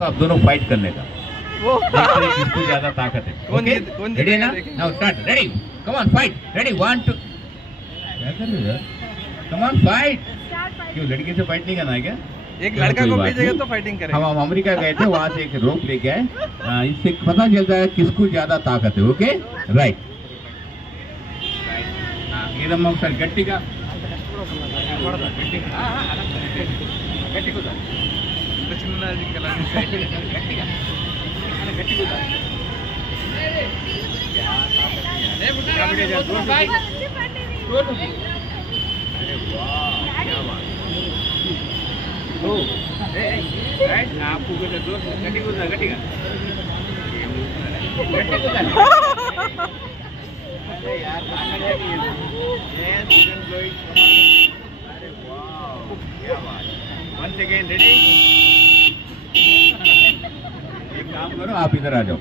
आप दोनों फाइट करने का वो देखते हैं किसको ज्यादा ताकत है. कौन Okay? जीत- कौन Ready जीतेगा ना? देखेंगे. Now start. Ready? Come on, fight. Ready? 1, 2. क्या कर रहे हो यार? Come on, fight. क्यों लड़की से फाइट नहीं करना है क्या? एक चलो, लड़का कोई को बात भेजेगा नहीं. तो फाइटिंग करेगा. हम अमेरिका गए थे, वहां से एक रोप लेके आए. इससे पता चलता है किसको ज्यादा ताकत है. Okay right. एकदम ఒకసారి గట్టిగా గట్టిగా చిన్నది కలా గట్టిగా గట్టిగా अरे वाह क्या बात ओ राइट आपको कहते दोस्त गट्टी को गट्टी का अरे यार ताकत है ये सीजन गोइंग अरे वाह क्या बात वंस अगेन रेडी एक काम करो आप इधर आ जाओ